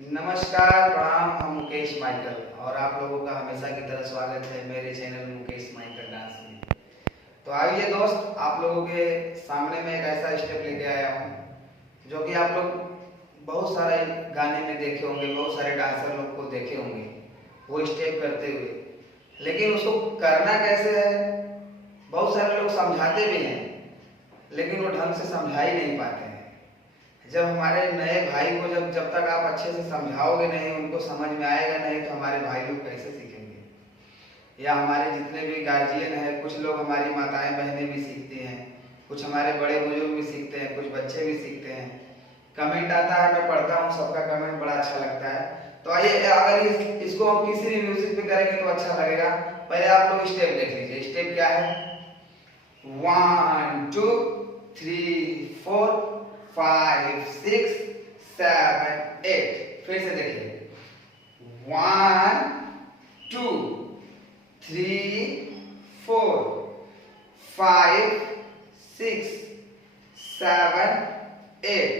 नमस्कार, प्रणाम। हम मुकेश माइकल और आप लोगों का हमेशा की तरह स्वागत है मेरे चैनल मुकेश माइकल डांस में। तो आइए दोस्त, आप लोगों के सामने में एक ऐसा स्टेप लेके आया हूँ जो कि आप लोग बहुत सारे गाने में देखे होंगे, बहुत सारे डांसर लोग को देखे होंगे वो स्टेप करते हुए, लेकिन उसको करना कैसे है बहुत सारे लोग समझाते भी हैं लेकिन वो ढंग से समझा ही नहीं पाते हैं। जब हमारे नए भाई को जब तक आप अच्छे से समझाओगे नहीं, उनको समझ में आएगा नहीं, तो हमारे भाई लोग कैसे सीखेंगे। या हमारे जितने भी गार्जियन हैं, कुछ लोग हमारी माताएं बहनें भी सीखती हैं, कुछ हमारे बड़े बुजुर्ग भी सीखते हैं, कुछ बच्चे भी सीखते हैं। कमेंट आता है, मैं पढ़ता हूँ, सबका कमेंट बड़ा अच्छा लगता है। तो आइए, अगर इसको हम किसी भी म्यूजिक पे करेंगे तो अच्छा लगेगा। पहले आप लोग स्टेप देख लीजिए। स्टेप क्या है? 1 2 3 4 5 6 7 8। फिर से देखिए। 1 2 3 4 5 6 7 8।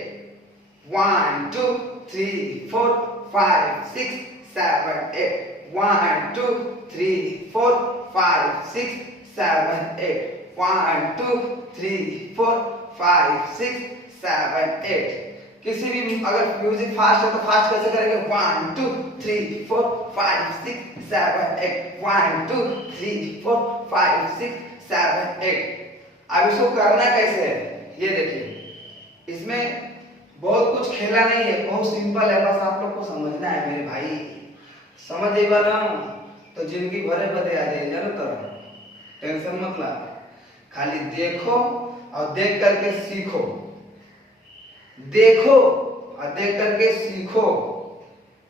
1 2 3 4 5 6 7 8। 1 2 3 4 5 6 7 8। 1 2 3 4 5 6 7 8। किसी भी अगर म्यूजिक फास्ट है तो फास्ट कैसे करेंगे? 1 2 3 4 5 6 7 8। 1 2 3 4 5 6 7 8। अब इसको करना कैसे है ये देखिए। इसमें बहुत कुछ खेला नहीं है, बहुत सिंपल है, बस आप लोग को समझना है मेरे भाई। समझ जाइएगा ना तो जिंदगी भरे बदे आ जाए, जानो तो टेंशन मत ला। खाली देखो और देख करके सीखो, देखो और देख करके सीखो।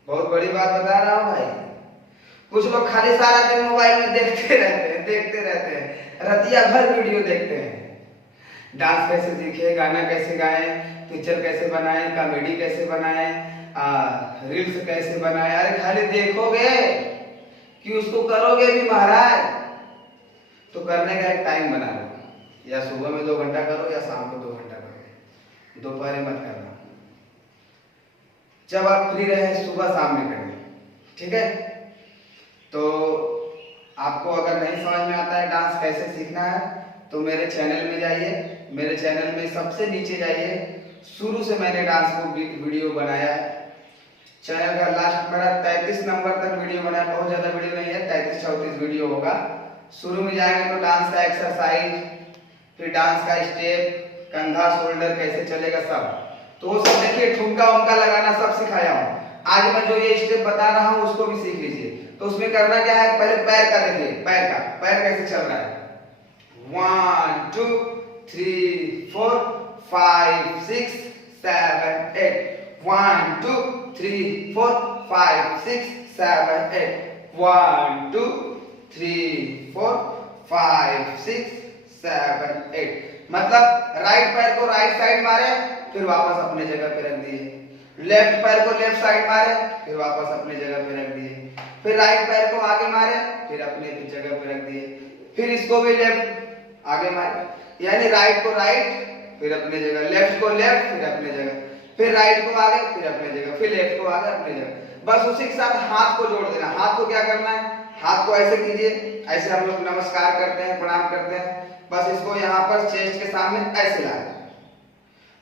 बहुत बड़ी बात बता रहा हूं भाई। कुछ लोग खाली सारा दिन मोबाइल में देखते रहते हैं, रतिया भर वीडियो देखते हैं। डांस कैसे सीखे, गाना कैसे गाएं, पिक्चर कैसे बनाएं, कॉमेडी कैसे बनाएं, रील्स कैसे बनाएं। अरे खाली देखोगे कि उसको करोगे भी महाराज, तो करने का एक टाइम बना लो। या सुबह में 2 घंटा करो या शाम को 2 घंटा करो, दोपहर मत करना। जब आप फ्री रहे सुबह शाम में करें, ठीक है? तो आपको अगर नहीं समझ में आता है डांस कैसे सीखना है तो मेरे चैनल में जाइए। मेरे चैनल में सबसे नीचे जाइए, शुरू से मैंने डांस को वीडियो बनाया है। चैनल का लास्ट मेरा 33 नंबर तक वीडियो बना है, बहुत ज्यादा वीडियो नहीं है, 33-34 वीडियो होगा। शुरू में जाएंगे तो डांस का एक्सरसाइज, फिर डांस का स्टेप, कंधा शोल्डर कैसे चलेगा सब, तो वो सब देखिए। ठुमका उमका लगाना सब सिखाया हूँ। आज मैं जो ये स्टेप बता रहा हूँ उसको भी सीख लीजिए। तो उसमें करना क्या है, पहले पैर का देखिए, पैर कैसे चल रहा है। 1 2 3 4 5 6 7 8। 1 2 3 4 5 6 7 8। 1 2 3 4 5 6 7 8। मतलब राइट पैर को राइट साइड मारे, फिर वापस अपने जगह पे रख दिए। लेफ्ट पैर को लेफ्ट साइड मारे, फिर वापस अपने जगह पे रख दिए। फिर राइट पैर को आगे मारे, फिर अपने जगह पे रख दिए। फिर इसको भी लेफ्ट आगे मारे, यानी राइट को राइट, फिर अपने जगह, लेफ्ट को लेफ्ट, फिर अपने जगह, फिर राइट को आगे, फिर अपने जगह, फिर लेफ्ट को आगे, अपने जगह। बस उसी के साथ हाथ को जोड़ देना। हाथ को क्या करना है, हाथ को ऐसे कीजिए, ऐसे हम लोग नमस्कार करते हैं, प्रणाम करते हैं। बस इसको यहाँ पर चेस्ट के सामने ऐसे ला,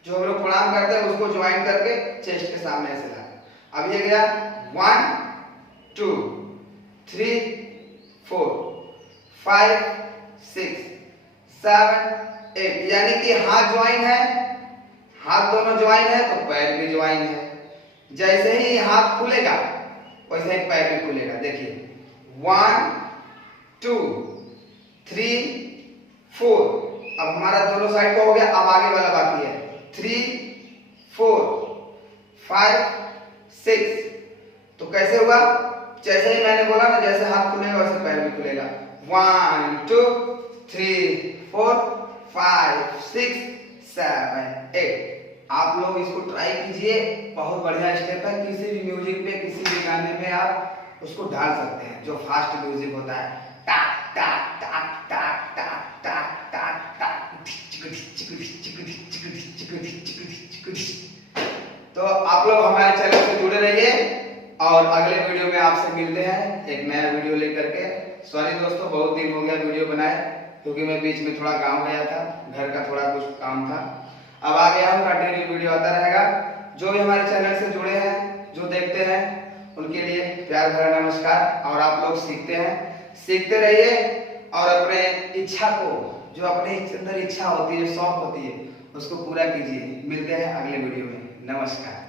जो हम लोग प्रणाम करते हैं उसको ज्वाइन करके चेस्ट के सामने ऐसे ला। अब ये गया 1 2 3 4 5 6 7 8, यानी कि हाथ ज्वाइन है, हाथ दोनों ज्वाइन है तो पैर भी ज्वाइन है। जैसे ही हाथ खुलेगा वैसे ही पैर भी खुलेगा। देखिए 1 2 3 4। अब हमारा दोनों साइड को हो गया, अब आगे वाला बाकी है। 3 4 5 6। तो कैसे हुआ? जैसे ही मैंने बोला ना, जैसे हाथ खुलेगा वैसे पैर भी खुलेगा। 1 2 3 4 5 6 7 8। आप लोग इसको ट्राई कीजिए, बहुत बढ़िया स्टेप है। किसी भी म्यूजिक पे, किसी भी गाने में आप उसको डाल सकते हैं। जो फास्ट म्यूजिक होता है, टाक टाक टाक टाक टाक टाक टाक टाक, तो आप लोग हमारे चैनल से जुड़े रहिए। और अगले वीडियो में आपसे मिलते हैं एक नया वीडियो लेकर के। सॉरी दोस्तों, बहुत दिन हो गया वीडियो बनाए, क्योंकि मैं बीच में थोड़ा गाँव गया था, घर का थोड़ा कुछ काम था। अब आ गया हूँ, कंटिन्यू वीडियो आता रहेगा। जो भी हमारे चैनल से जुड़े हैं, जो देखते हैं, उनके लिए प्यार भरा नमस्कार। और आप लोग सीखते हैं, सीखते रहिए और अपने इच्छा को, जो अपने अंदर इच्छा होती है, शौक होती है, उसको पूरा कीजिए। मिलते हैं अगले वीडियो में। नमस्कार।